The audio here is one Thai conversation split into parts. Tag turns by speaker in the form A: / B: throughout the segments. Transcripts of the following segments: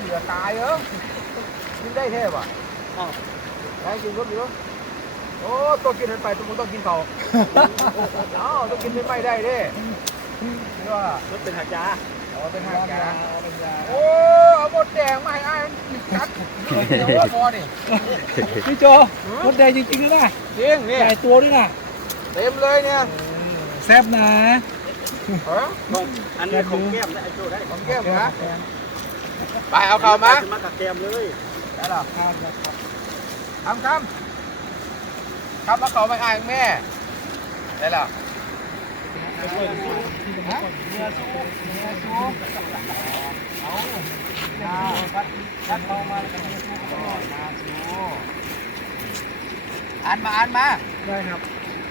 A: ลือตายเหรอกินได้แท้ป่ะได้กินรสอยู่โอ้ตัวกินไปตัวมึงต้องกินเขาเอ้าต้องกินไม่ได้เด้นี่ว่ารสเป็นหักยาอ๋อเป็นหักยาโอ้เอาหมดแดงมาให้อ้ายกัดเดี๋ยวว่าพอนี่
B: พี่โจมดแดงจริงๆเลยนะ
A: จริงนี่
B: ใหญ่ตัวด้วยนะ
A: เต็มเลยเนี่ย
B: แซ่บนะ
C: อันนี้ของแก้มได้ไอ้โจได้
A: ของแก้มนะไปเอาเข่ามา
C: มากับแก้มเลย
A: ได้หรอคำมาเข่าไม่อายแม่ได้หรออ่านมา
B: ได้ครับ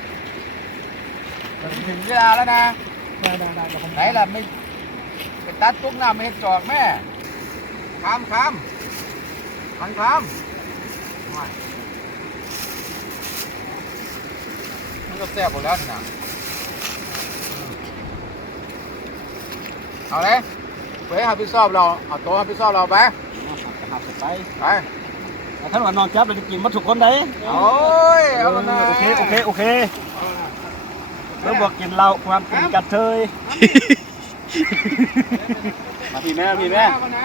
A: ถึงเวลาแล้วนะ
B: ได้
A: ไหนล่ะไม่ไปตัดตุ๊กหน้าไม่ให้จอกแม่คำมันก็แซ่บหมดแล้วนะเอาเลยไปหาพี่ซอบเราเอาโต๊ะหาพี่ซอบเราไป
C: หับไป
A: ไป
C: ท่านว่านอนจับเราจะกินมาถูกคนได้
A: โอ้ยเอาหน่อย
C: โอเคแล้วบอกกินเราความกินกัดเทยมาพี่แม่มา
A: มา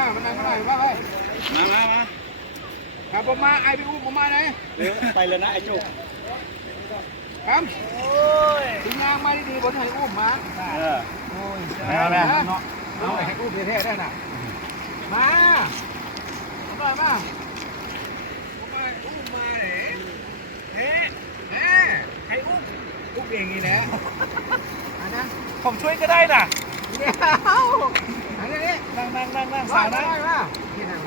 A: ครับผมมาไอพี่อุ้มผมมาไหน
C: ไปเลยนะไอ้จุก
A: ครับถึงงานมาดีๆบนให้อุ้มมา
C: โอ้ย
A: แม่เอาให้อุ้มเท่ๆได้น่ะมาอุ้มมาเลยให้อุ้มเองนี่แหละนะ
B: ผมช่วยก็ได้นะ
A: เดี๋ยวอันนี้
B: นั่งสาวนะ
A: ที่นั่ง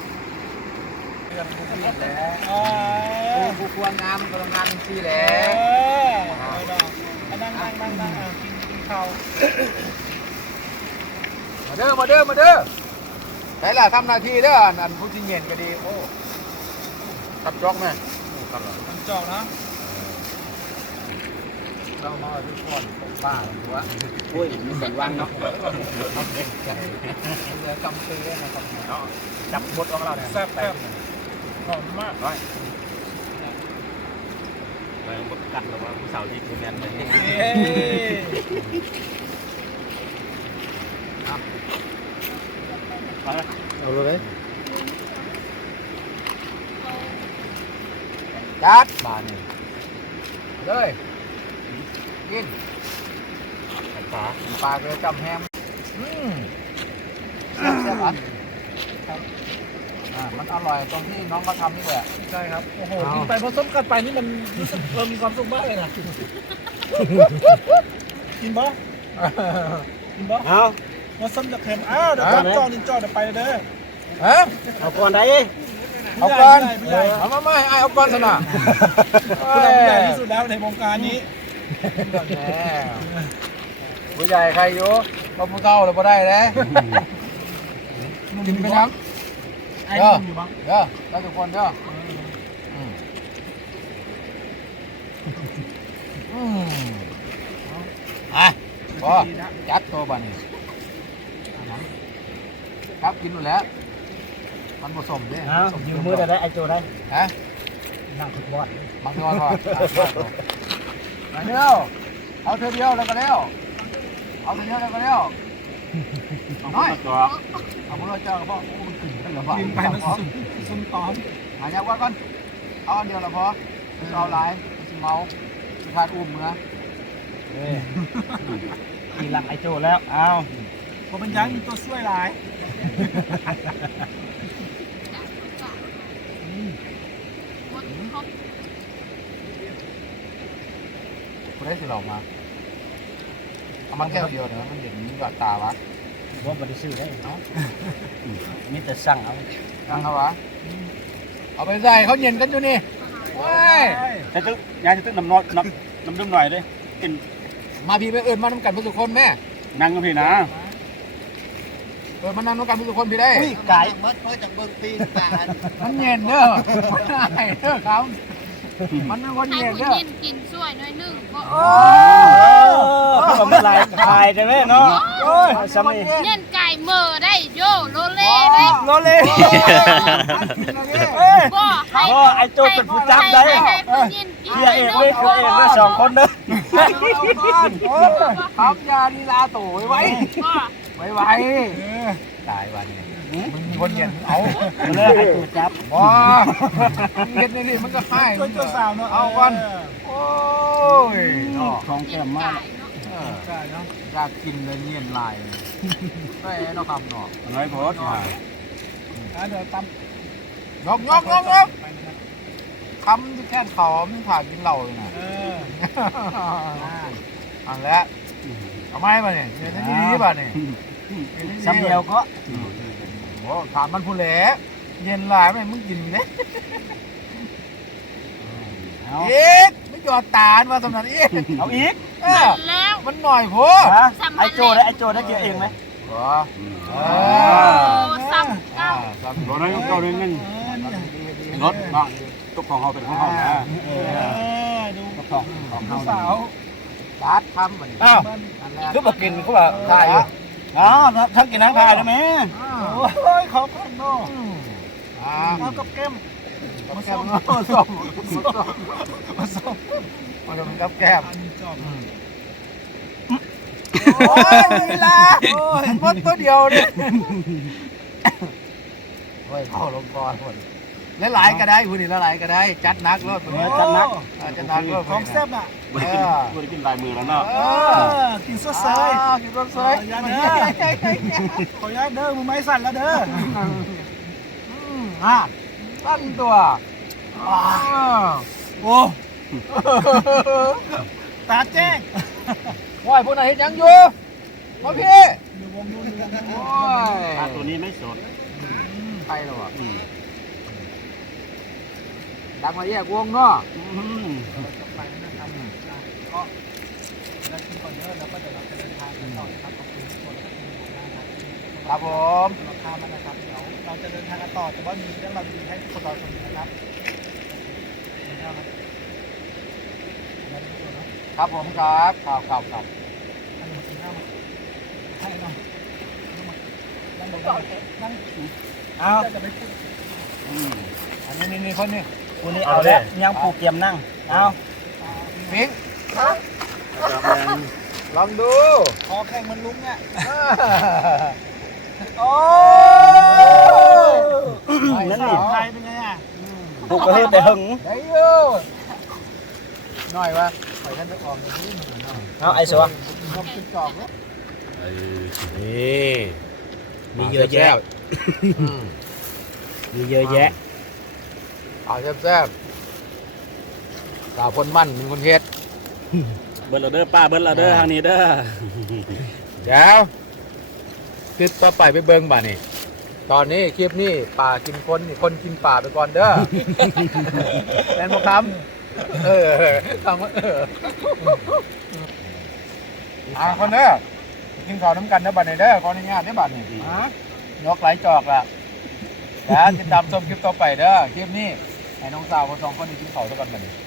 A: ผู้ควรงามกำลังงานที่แหละ
B: นั่งกินข้าว
A: มาเด้อไหนล่ะทำหน้าที่เด้ออันผู้ที่เย็นก็ดีโอ้ตับจอกไหม
B: ตับจอกนะ
A: เรามาทุกคนป้าหัว
C: โอ้ยมีเสียงว่างเนาะ
A: เรือจำซื้อนะครับเนาะจับบดของเราเนี่ย
B: แซ่บหอมมาก
C: ไปบดกัดหรือว่าผู้สาวที่คุณแม่ไป
A: เอาเลยจัดบานเลยกินปลาเกลือจำแฮมแซ่บมันอร่อยตรงที่น้องเขาทำนี่แหละ
B: ใช่ครับโอ้โหกินไปผสมกันไปนี่มันรู้สึกมีความสุขมากเลยนะกินบ่
C: เอา
B: ผสมจากเค็มเดี๋ยวจับจอนินจอเดี๋ยวไปเด้อ
C: เอาก่อนได้
A: เอาก่อนเอามาให้เอาก่อนสนะ
B: ผู้ใหญ่ที่สุดแล้วในวงการนี้
A: ผู้ใหญ่ใครอยู่ก็ผู้เฒ่าเราไม่ได้เลยกินไปยัง
B: ไอ้นุ่มอยู่บ้าง
A: ได้ทุกคนเด้อพอจัดตัวบ้านี่ครับกินหมดแล้วมันผสมด้วย
C: ยืมมือได้ไอโจได้นั่งขุดบอด
A: บางทีว่ามาเดียวเอาเธอเดียวแล้วก็เดียวเอาเธอเดียวแล้วก็เดียวน้อยเอามือเจ้าก็พอมันขึ้นไปแล้ว
B: กินไปมันซุ่มตอม
A: หายากว่าก่อนเอาอันเดียวแล้วพอเอาหลายเมาทานอุ้มเนื้อ
C: กินหลังไอโจแล้วเอา
B: ผมเป็นยังมีตัวช่วยหลาย
A: คุณได้สิหลอกมาเอามันแก้วเดียวเนอะมันเห็นกว่าตาวะ
C: ว่าบริสุทธิ์ได้เนาะมีแต่สั่งเอา
A: วะเอาไปใส่เขาเย็นกันอยู่นี่ว้าย
C: จะตึ๊กยายจะตึ๊กน้ำน้อยน้ำดื่มหน่อยเลยกิน
A: มาพี่ไปเอิญมาทำกันทุกคนแม่
C: นั่งกับพี่นะ
A: มันนั่งกันทุกคนพี่ได้
C: ไก่
A: มัดจากเบิ้งตีนตามันเย็นเด้อมันได้เด้อครับมันเป็นคน
D: ให้
A: เย็น
D: ผู้
A: เด้อ
D: หญิงกินช่วยหน่อยนึงบ่
A: โอ้
C: ก็ไม่ลายคายได้ไหมเนาะโอ้ยสมัย
D: เย็นไก่เมื่อได้โยโลเล่ได้
C: โนเล่
D: บ่ให้
C: ไอ้โจเป็นผู้จับได้
D: ให้ผู้หญิงกิน
C: เฮียเอกเลยคือเอกเลย2 คนเด้อ
A: ทำยาดีลาโตไว้
D: บ่
A: ไว้ตายวันนี้มึงมีคนเย็นเอา
C: เลยไอ้ตัวจับ
A: ว้าเย็นนี่มันก็ให้
B: ตัวเจ้าสาวเนาะ
A: เอาก่อนโอ้ยเนาะ
C: ของแก้มมาก
B: ใช่เนาะ
A: อยากกินเลยเงียนลายไม่เนาะครับเนาะ
C: น้อยโพส
B: เดี๋ยวตำ
A: ยกคำที่แค่เขาไม่ขาดกินเหล้าเลยนะอันแล้วทำไมบ้าเนี่ยเนี่ยที่นี่บ้าเนี่ย
C: สำเดียวก็
A: โอ้ถามมันพูดแหละเย็นหลายไหมมึงกินเนี่ย
C: เอา
A: อีกไม่หยอดตาลมาสำนักอีก
C: เอาอีก
D: แล้ว
A: มันหน่อยโพ
C: ไอ้โจได้เกี่ยวเองไหม
A: ว้า
D: โอ้ซ้ำเก้า
E: รถนั้นก็เรื่องนึงรถบ้างตุ๊กของเขาเป็นของเขานะ
B: ดู
C: ของ
B: ลู
C: เขา
B: กสาว
A: บาดทำมัน
C: อ้าวคือบอกกินเขาบอกถ่ายอยู่อ๋อทั้งกินทั้งถ่ายได้ไหม
B: โอ้ยเขาข้างนอก
A: เอากับแก้มมาส้มมันจะเป็นกับแก้ม
B: อันนี้จอบ
A: โอ้ยลีลาโอ้ยมดตัวเดียวเนี่ยโอ้ยเข้าลงคอหมดหลายก็ได้คุณนี่หลายก็ได้จัดนักรถจัดนักรถ
B: ของแซ่บอ่ะ
E: ไม่ได้กินลายมือแล้วเนาะ
B: กินสดเซย
A: กินรถเซย
B: ขออนุญาตเด้อมือไม้สั่นแล้วเด้อ
A: ตั้งตัว
B: โอ้ตาแจ้ง
A: ว่ายพวกไหนเห็นยังอยู่มาพี่
B: อยู่วงนู้น
A: โอ้ย
E: ตัวนี้ไม่สด
A: ใครหรอดังมาแยกวงเนาะ
B: ไปนะครับก็เรากินก่อนเด้อแล้วก็เดี๋ยวเราจะเดินทางกันต่อนะครับขอบคุณทุกคนที่ดูนะครับ
A: ครับผม
B: เราข้ามมานะครับเดี๋ยวเราจะเดินทางกันต่อแต่ว่ามีเรื่องราวดีๆให้ทุกคนเราชมนะครับ
A: ครับผมครับครับ
B: ให้หน่อยนั่งบนนั่ง
C: เอา
B: จะไปพูด
A: อันนี้นี่คนนี้
C: คนนี้เอาแล้วยังผูกเกียมนั่งเอา
A: มิงลองดู
B: คอแข่งมันลุ้งเนี่ย
A: โอ้
C: นั่นนี่
B: ไทยเป็นไงอ่ะ
C: ผูกกระเฮือแต่หึง
A: ได้อยู่หน่อยวะไปท่านจะออกในนี้มันหน่อย
C: เอาไอ้สัว
A: นกจิ้งจอกเนาะ
E: นี่มีเยอะแยะ
C: มีเยอะแยะ
A: เอาแซ่บๆสาวคนมั่นเป็นคนเฮ็ด
E: เบิร์ลเดอร์ป้าเบิร์ลเดอร์ทางนี้เด้อ
A: เดี๋ยวคลิปต่อไปไปเบิ่งบ่านี่ตอนนี้คลิปนี้ป่ากินคนนี่คนกินป่าไปก่อนเด้อแม่นบ่คำคำว่าคนเด้อกินข้าวน้ำกันเด้อบัดนี้เด้อขออนุญาตเด้อบัดนี้ยกไหลจอกละแล้วติดตามชมคลิปต่อไปเด้อคลิปนี้ให้น้องสาวคนสองคนนี้กินข้าวด้วยกันบัดนี้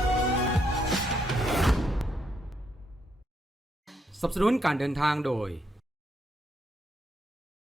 F: สนับสนุนการเดินทางโดย